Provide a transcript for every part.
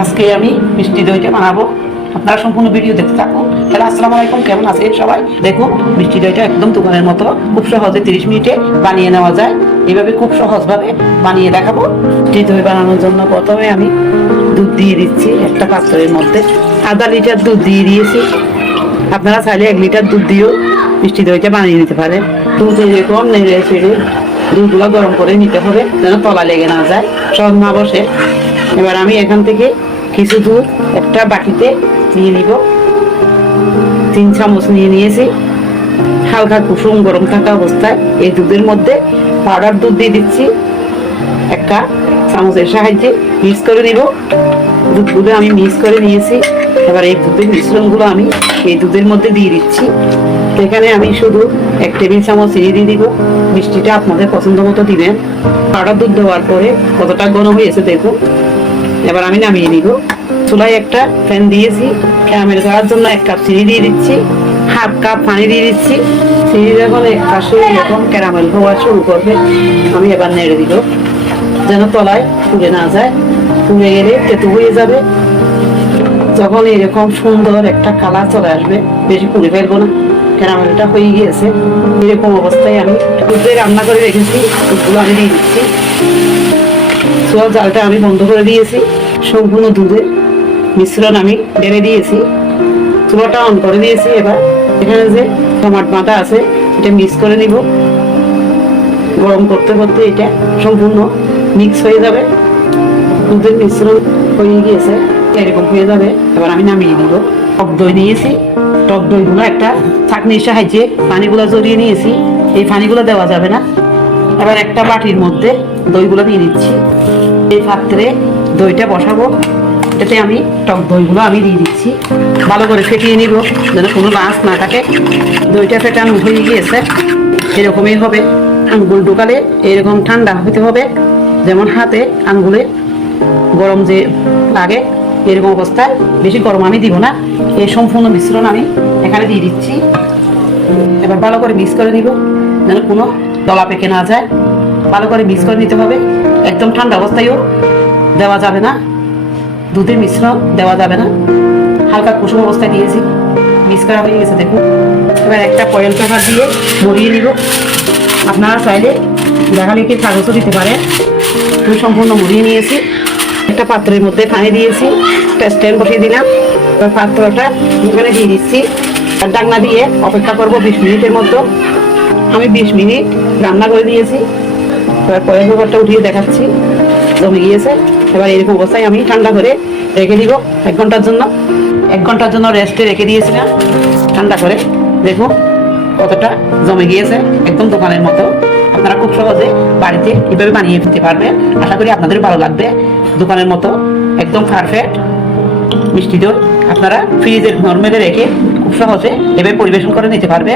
আজকে আমি মিষ্টি দইটা বানাবো। আপনারা সম্পূর্ণ ভিডিও দেখতে থাকুন। তাহলে আসসালামু আলাইকুম, কেমন আছেন সবাই? দেখুন, মিষ্টি দইটা একদম দোকানের মতো খুব সহজে তিরিশ মিনিটে বানিয়ে নেওয়া যায়। এইভাবে খুব সহজভাবে বানিয়ে দেখাবো। মিষ্টি দই বানানোর জন্য প্রথমে আমি দুধ দিয়ে দিচ্ছি একটা পাত্রের মধ্যে। আধা লিটার দুধ দিয়ে দিয়েছি। আপনারা চাইলে এক লিটার দুধ দিয়েও মিষ্টি দইটা বানিয়ে নিতে পারেন। দুধ এরকম নেড়ে ছেড়ে দুধগুলো গরম করে নিতে হবে, যেন তলা লেগে না যায়। সব না বসে এবার আমি এখান থেকে কিছু দুধ একটা বাটিতে নিয়ে নিব। তিন চামচ নিয়ে নিয়েছি। হালকা কুসুম গরম থাকা অবস্থায় এই দুধের মধ্যে পাউডার দুধ দিয়ে দিচ্ছি। একটা চামচের সাহায্যে মিক্স করে নিব। দুধগুলো আমি মিক্স করে নিয়েছি। এবার এই দুধের মিশ্রণগুলো আমি এই দুধের মধ্যে দিয়ে দিচ্ছি। এখানে আমি শুধু এক টেবিল চামচ চিনি দিয়ে দিব। মিষ্টিটা আপনাদের পছন্দ মতো দিবেন। পাউডার দুধ দেওয়ার পরে কতটা গরম হয়েছে দেখুন। এবার আমি নামিয়ে নিব। চুলায় একটা ফ্যান দিয়েছি। ক্যারামেল করার জন্য এক কাপ চিনি দিয়ে দিচ্ছি। হাফ কাপ পানি দিয়ে দিচ্ছি। চিনি যখন এক পাশে এরকম ক্যারামেল হওয়া শুরু করবে। আমি এবার নেড়ে দিব। যেন তলায় পুড়ে না যায়। পুড়ে গেলে তেতু হয়ে যাবে। যখন এরকম সুন্দর একটা কালার চলে আসবে, বেশি পুড়ে ফেলব না। ক্যারামেলটা হয়ে গিয়েছে। এরকম অবস্থায় আমি দুধে রান্না করে রেখেছি। দুধগুলো আমি দিয়ে দিচ্ছি। সোয়া জালটা আমি বন্ধ করে দিয়েছি। সম্পূর্ণ দুধের মিশ্রণ আমি ঢেলে দিয়েছি। চুলাটা অন করে দিয়েছি এবার। এখানে যে টমাট বাঁটা আছে, এটা মিক্স করে নিব। গরম করতে করতে এটা সম্পূর্ণ মিক্স হয়ে যাবে। দুধের মিশ্রণ হয়ে গিয়েছে এরকম হয়ে যাবে। এবার আমি নামিয়ে নিব। টক দই নিয়েছি। টক দইগুলো একটা ছাঁকনির সাহায্যে পানিগুলো জড়িয়ে নিয়েছি। এই পানিগুলো দেওয়া যাবে না। এবার একটা বাটির মধ্যে দইগুলো দিয়ে দিচ্ছি। এই পাত্রে দইটা বসাবো। এটাতে আমি টক দইগুলো আমি দিয়ে দিচ্ছি। ভালো করে ফেটিয়ে নিব, যেন কোনো মাছ না থাকে। দইটা ফেটানো হয়ে গিয়েছে। এরকমই হবে। আঙ্গুল ঢুকালে এরকম ঠান্ডা হতে হবে। যেমন হাতে আঙ্গুলে গরম যে লাগে, এরকম অবস্থায়। বেশি গরম আমি দিব না। এই সম্পূর্ণ মিশ্রণ আমি এখানে দিয়ে দিচ্ছি। এবার ভালো করে মিক্স করে নিব, যেন কোনো দলা পেকে না যায়। ভালো করে মিক্স করে নিতে হবে। একদম ঠান্ডা অবস্থায়ও দেওয়া যাবে না। দুধের মিশ্রণ দেওয়া যাবে না। হালকা কুসুম অবস্থায় দিয়েছি। মিক্স করা হয়ে গেছে, দেখুন। এবার একটা কয়েল পেপার দিয়ে মরিয়ে নিব। আপনারা চাইলে দেখালেকে কাগজও দিতে পারেন। আমি সম্পূর্ণ মুড়িয়ে নিয়েছি। একটা পাত্রের মধ্যে পানি দিয়েছি। একটা স্ট্যান্ড বসিয়ে দিলাম। পাত্রটা এখানে দিয়ে দিচ্ছি। আর ডাকনা দিয়ে অপেক্ষা করব বিশ মিনিটের মতো। আমি বিশ মিনিট রান্না করে দিয়েছি। এবার কয়েক ব্যাপারটা উঠিয়ে দেখাচ্ছি। জমে গিয়েছে। এবার এরকম অবস্থায় আমি ঠান্ডা করে রেখে দিব এক ঘণ্টার জন্য। এক ঘণ্টার জন্য রেস্টে রেখে দিয়েছিলাম। ঠান্ডা করে দেখুন কতটা জমে গিয়েছে একদম দোকানের মতো। আপনারা খুব সহজে বাড়িতে এভাবে বানিয়ে ফেলতে পারবেন। আশা করি আপনাদের ভালো লাগবে। দোকানের মতো একদম পারফেক্ট মিষ্টি দই। আপনারা ফ্রিজের নর্মেলে রেখে খুব সহজে এভাবে পরিবেশন করে নিতে পারবে।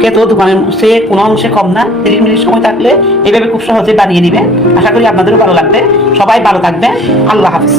খেতেও দোকানের সে কোনো অংশে কম না, তিরিশ মিনিট সময় থাকলে এভাবে খুব সহজে বানিয়ে নিবে। আশা করি আপনাদেরও ভালো লাগবে। সবাই ভালো থাকবে আল্লাহ হাফিজ।